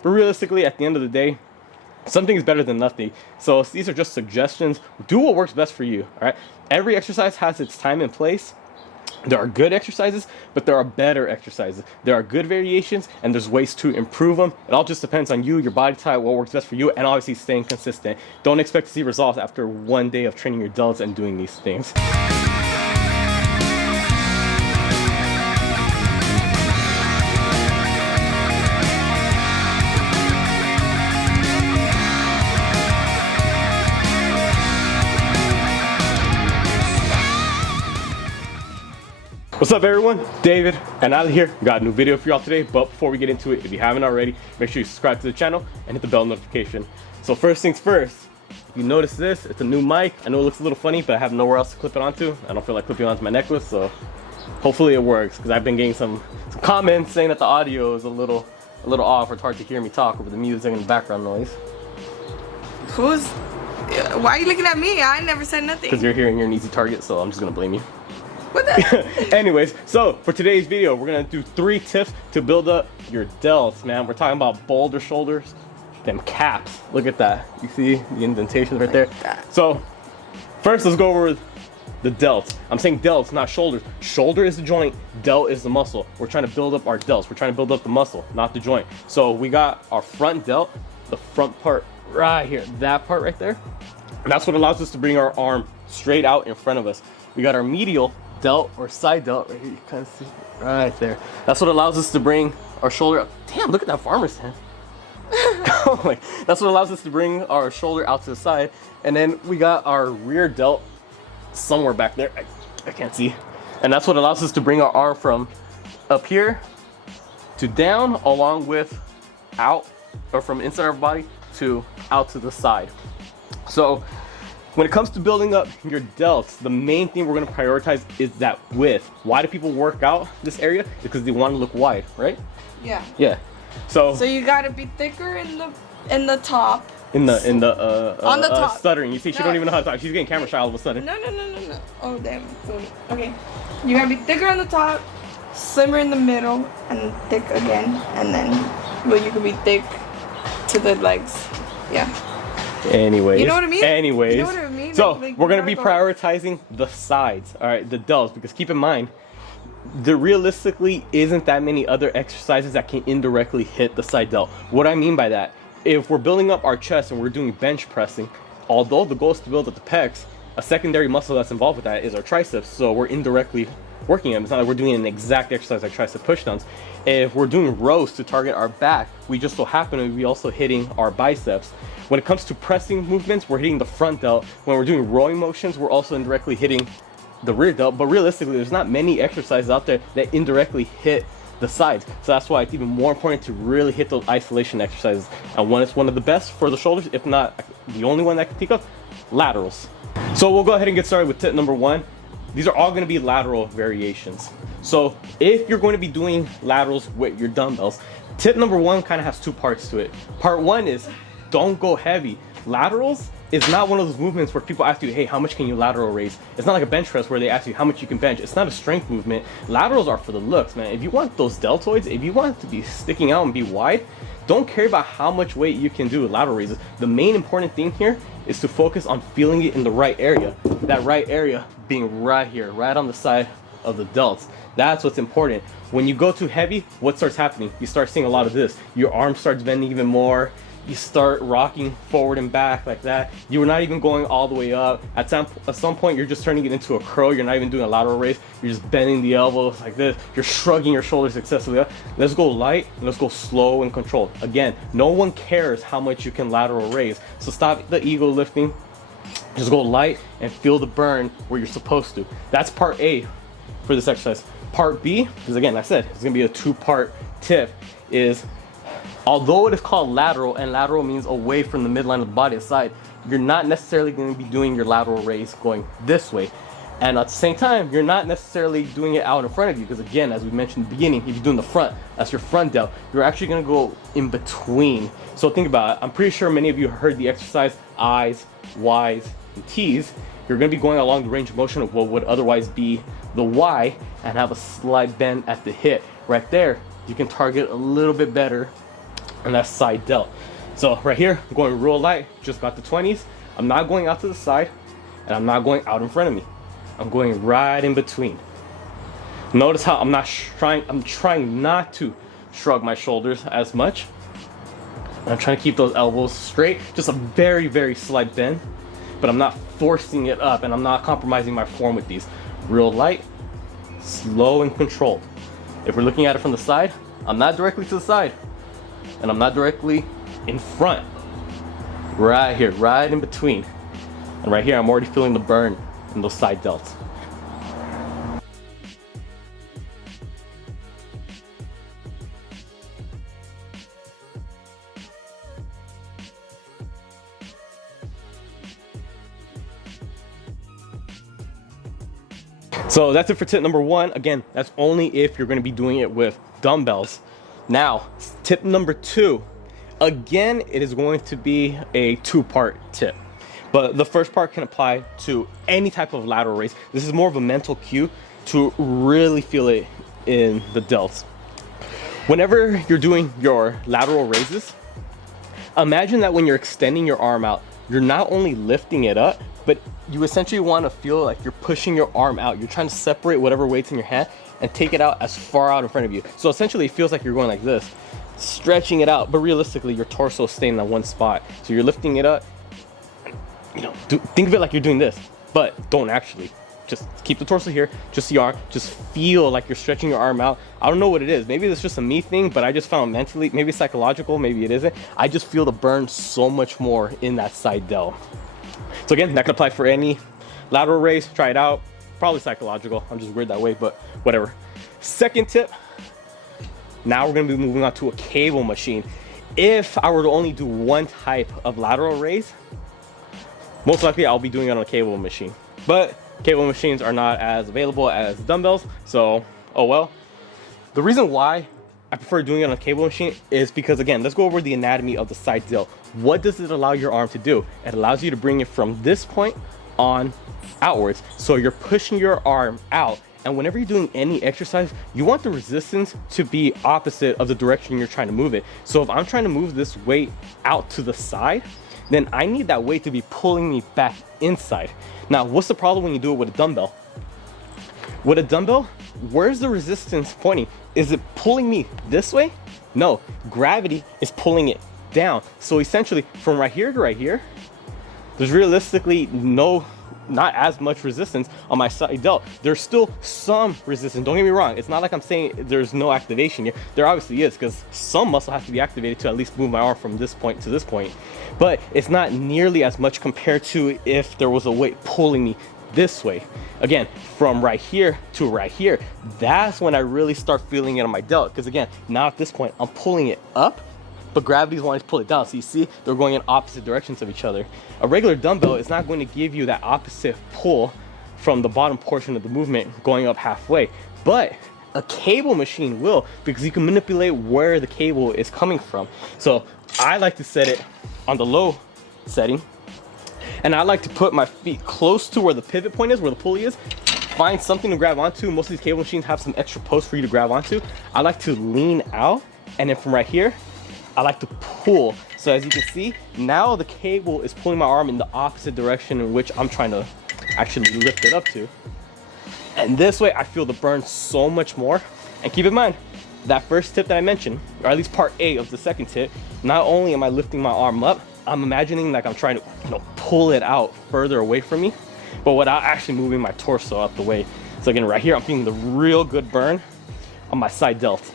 But realistically, at the end of the day, something is better than nothing. So these are just suggestions. Do what works best for you, all right? Every exercise has its time and place. There are good exercises, but there are better exercises. There are good variations, and there's ways to improve them. It all just depends on you, your body type, what works best for you, and obviously staying consistent. Don't expect to see results after one day of training your delts and doing these things. What's up everyone, David and Ali here. Got a new video for y'all today, but before we get into it, if you haven't already, make sure you subscribe to the channel and hit the bell notification. So first things first, you notice this, it's a new mic. I know it looks a little funny, but I have nowhere else to clip it onto. I don't feel like clipping it onto my necklace, so hopefully it works, because I've been getting some comments saying that the audio is a little off, or it's hard to hear me talk over the music and the background noise. Why are you looking at me? I never said nothing. Because you're an easy target, so I'm just gonna blame you. What the? Anyways, so for today's video, we're gonna do 3 tips to build up your delts, man. We're talking about boulder shoulders, them caps. Look at that. You see the indentations right there? So first, let's go over the delts. I'm saying delts, not shoulders. Shoulder is the joint, delt is the muscle. We're trying to build up our delts. We're trying to build up the muscle, not the joint. So we got our front delt, the front part right here, that part right there. And that's what allows us to bring our arm straight out in front of us. We got our medial delt or side delt right here, you kind of see right there. That's what allows us to bring our shoulder up. Damn, look at that farmer's stand. That's what allows us to bring our shoulder out to the side. And then we got our rear delt somewhere back there, I can't see. And that's what allows us to bring our arm from up here to down, along with out, or from inside our body to out to the side. So when it comes to building up your delts, the main thing we're going to prioritize is that width. Why do people work out this area? Because they want to look wide, right? Yeah. Yeah. So you gotta be thicker in the top. On the top. stuttering. You see, she don't even know how to talk. She's getting camera shy all of a sudden. No. Oh damn. Okay. You gotta be thicker on the top, slimmer in the middle, and thick again, and then you can be thick to the legs. Yeah. Anyways, you know what I mean? Anyways, you know what I mean? So we're gonna be prioritizing the sides, all right, the delts, because keep in mind, there realistically isn't that many other exercises that can indirectly hit the side delt. What I mean by that, if we're building up our chest and we're doing bench pressing, although the goal is to build up the pecs, a secondary muscle that's involved with that is our triceps. So we're indirectly working them. It's not like we're doing an exact exercise like tricep pushdowns. If we're doing rows to target our back, we just so happen to be also hitting our biceps. When it comes to pressing movements, we're hitting the front delt. When we're doing rowing motions, we're also indirectly hitting the rear delt. But realistically, there's not many exercises out there that indirectly hit the sides. So that's why it's even more important to really hit those isolation exercises. And one is one of the best for the shoulders, if not the only one that I can think of, laterals. So we'll go ahead and get started with tip number 1. These are all going to be lateral variations. So if you're going to be doing laterals with your dumbbells, tip number 1 kind of has 2 parts to it. Part 1 is don't go heavy. Laterals is not one of those movements where people ask you, hey, how much can you lateral raise? It's not like a bench press where they ask you how much you can bench. It's not a strength movement. Laterals are for the looks, man. If you want those deltoids, if you want it to be sticking out and be wide, don't care about how much weight you can do with lateral raises. The main important thing here is to focus on feeling it in the right area. That right area being right here, right on the side of the delts. That's what's important. When you go too heavy, what starts happening? You start seeing a lot of this. Your arm starts bending even more. You start rocking forward and back like that. You're not even going all the way up. At some point, you're just turning it into a curl. You're not even doing a lateral raise. You're just bending the elbows like this. You're shrugging your shoulders excessively up. Let's go light and let's go slow and controlled. Again, no one cares how much you can lateral raise. So stop the ego lifting. Just go light and feel the burn where you're supposed to. That's part A for this exercise. Part B, because again, like I said, it's gonna be a 2-part tip, is although it is called lateral, and lateral means away from the midline of the body aside, you're not necessarily going to be doing your lateral raise going this way. And at the same time, you're not necessarily doing it out in front of you, because again, as we mentioned in the beginning, if you're doing the front, that's your front delt. You're actually going to go in between. So think about it. I'm pretty sure many of you heard the exercise I's, Y's, and T's. You're going to be going along the range of motion of what would otherwise be the Y and have a slight bend at the hip. Right there, you can target a little bit better and that's side delt. So right here, I'm going real light, just got the 20s. I'm not going out to the side, and I'm not going out in front of me. I'm going right in between. Notice how I'm trying not to shrug my shoulders as much. I'm trying to keep those elbows straight, just a very, very slight bend, but I'm not forcing it up, and I'm not compromising my form with these. Real light, slow and controlled. If we're looking at it from the side, I'm not directly to the side, and I'm not directly in front. Right here, right in between. And right here, I'm already feeling the burn in those side delts. So that's it for tip number 1. Again, that's only if you're going to be doing it with dumbbells. Now, tip number 2. Again, it is going to be a 2-part tip. But the first part can apply to any type of lateral raise. This is more of a mental cue to really feel it in the delts. Whenever you're doing your lateral raises, imagine that when you're extending your arm out, you're not only lifting it up, but you essentially want to feel like you're pushing your arm out. You're trying to separate whatever weight's in your hand and take it out as far out in front of you. So essentially it feels like you're going like this, stretching it out, but realistically your torso is staying in one spot. So you're lifting it up, you know, think of it like you're doing this, but don't actually. Just keep the torso here, just the arm, just feel like you're stretching your arm out. I don't know what it is. Maybe it's just a me thing, but I just found mentally, maybe it's psychological, maybe it isn't. I just feel the burn so much more in that side delt. So again, that can apply for any lateral raise. Try it out. Probably psychological. I'm just weird that way, but whatever. Second tip. Now we're going to be moving on to a cable machine. If I were to only do one type of lateral raise, most likely I'll be doing it on a cable machine. But cable machines are not as available as dumbbells, so oh well. The reason why I prefer doing it on a cable machine is because, again, let's go over the anatomy of the side delt. What does it allow your arm to do? It allows you to bring it from this point on outwards. So you're pushing your arm out, and whenever you're doing any exercise, you want the resistance to be opposite of the direction you're trying to move it. So if I'm trying to move this weight out to the side, then I need that weight to be pulling me back inside. Now, what's the problem when you do it with a dumbbell? With a dumbbell, where's the resistance pointing? Is it pulling me this way? No, gravity is pulling it down. So essentially, from right here to right here, there's realistically not as much resistance on my side delt. There's still some resistance, don't get me wrong. It's not like I'm saying there's no activation here. There obviously is, because some muscle has to be activated to at least move my arm from this point to this point. But it's not nearly as much compared to if there was a weight pulling me this way. Again, from right here to right here, that's when I really start feeling it on my delt. Because again, now at this point, I'm pulling it up, but gravity's wanting to pull it down. So you see, they're going in opposite directions of each other. A regular dumbbell is not going to give you that opposite pull from the bottom portion of the movement going up halfway. But a cable machine will, because you can manipulate where the cable is coming from. So I like to set it on the low setting, and I like to put my feet close to where the pivot point is, where the pulley is. Find something to grab onto. Most of these cable machines have some extra posts for you to grab onto. I like to lean out, and then from right here, I like to pull. So as you can see, now the cable is pulling my arm in the opposite direction in which I'm trying to actually lift it up to. And this way I feel the burn so much more. And keep in mind, that first tip that I mentioned, or at least part A of the second tip, not only am I lifting my arm up, I'm imagining like I'm trying to, pull it out further away from me, but without actually moving my torso out the way. So again, right here, I'm feeling the real good burn on my side delt.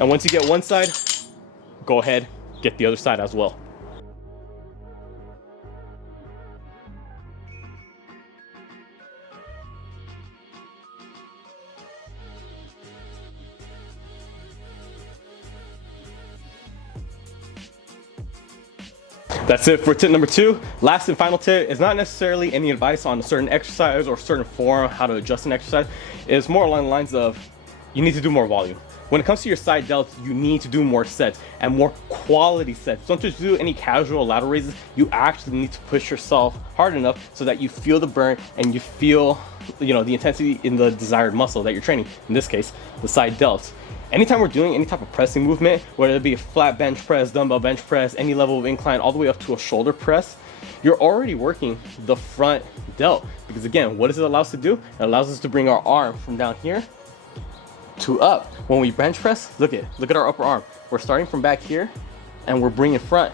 And once you get one side, go ahead, get the other side as well. That's it for tip number 2. Last and final tip is not necessarily any advice on a certain exercise or certain form, how to adjust an exercise. It's more along the lines of, you need to do more volume. When it comes to your side delts, you need to do more sets and more quality sets. Don't just do any casual lateral raises. You actually need to push yourself hard enough so that you feel the burn and you feel, the intensity in the desired muscle that you're training. In this case, the side delts. Anytime we're doing any type of pressing movement, whether it be a flat bench press, dumbbell bench press, any level of incline, all the way up to a shoulder press, you're already working the front delt. Because again, what does it allow us to do? It allows us to bring our arm from down here to up. When we bench press, look at our upper arm. We're starting from back here and we're bringing front.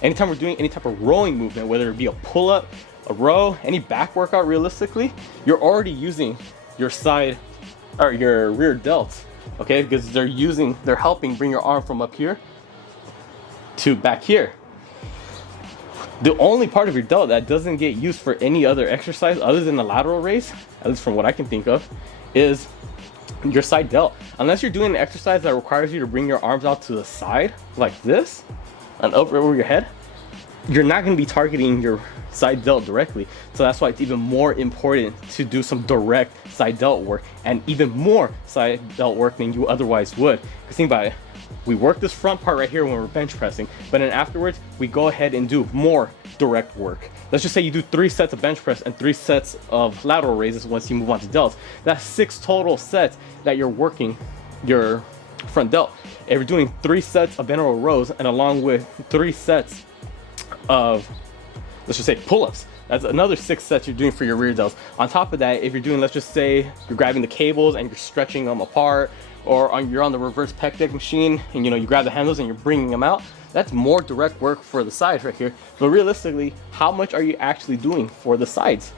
Anytime we're doing any type of rowing movement, whether it be a pull-up, a row, any back workout, realistically, you're already using your side or your rear delts, okay? Because they're helping bring your arm from up here to back here. The only part of your delt that doesn't get used for any other exercise other than the lateral raise, at least from what I can think of, is your side delt. Unless you're doing an exercise that requires you to bring your arms out to the side like this and up over your head, you're not going to be targeting your side delt directly. So that's why it's even more important to do some direct side delt work, and even more side delt work than you otherwise would. Because think about it, we work this front part right here when we're bench pressing, but then afterwards we go ahead and do more direct work. Let's just say you do 3 sets of bench press and 3 sets of lateral raises once you move on to delts. That's 6 total sets that you're working your front delt. If you're doing 3 sets of bent over rows and along with 3 sets of, let's just say, pull-ups, that's another 6 sets you're doing for your rear delts. On top of that, if you're doing, let's just say you're grabbing the cables and you're stretching them apart, or you're on the reverse pec deck machine and you grab the handles and you're bringing them out, that's more direct work for the sides right here. But realistically, how much are you actually doing for the sides?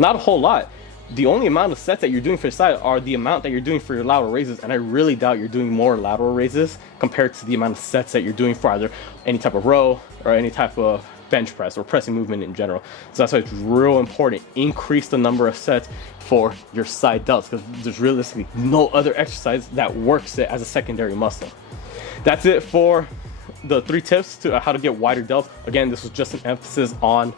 Not a whole lot. The only amount of sets that you're doing for the side are the amount that you're doing for your lateral raises, and I really doubt you're doing more lateral raises compared to the amount of sets that you're doing for either any type of row or any type of bench press or pressing movement in general. So that's why it's real important. Increase the number of sets for your side delts, because there's realistically no other exercise that works it as a secondary muscle. That's it for the 3 tips to how to get wider delts. Again, this was just an emphasis on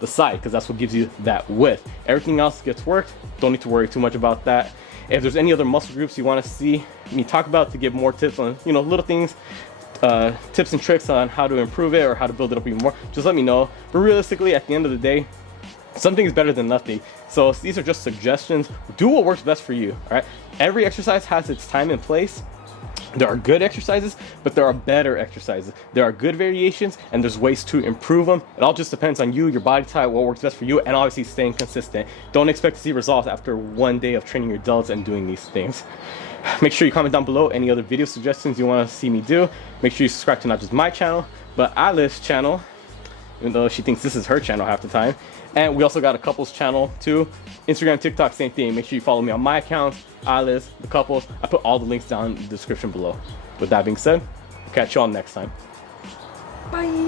the side because that's what gives you that width. Everything else gets worked. Don't need to worry too much about that. If there's any other muscle groups you want to see me talk about to get more tips on, little things, tips and tricks on how to improve it or how to build it up even more, just let me know. But realistically, at the end of the day, something is better than nothing. So these are just suggestions. Do what works best for you. All right. Every exercise has its time and place. There are good exercises, but there are better exercises. There are good variations, and there's ways to improve them. It all just depends on you, your body type, what works best for you, and obviously staying consistent. Don't expect to see results after 1 day of training your delts and doing these things. Make sure you comment down below any other video suggestions you want to see me do. Make sure you subscribe to not just my channel, but Alice's channel, even though she thinks this is her channel half the time. And we also got a couples channel too. Instagram, TikTok, same thing. Make sure you follow me on my accounts, Alice, the couples. I put all the links down in the description below. With that being said, catch y'all next time. Bye.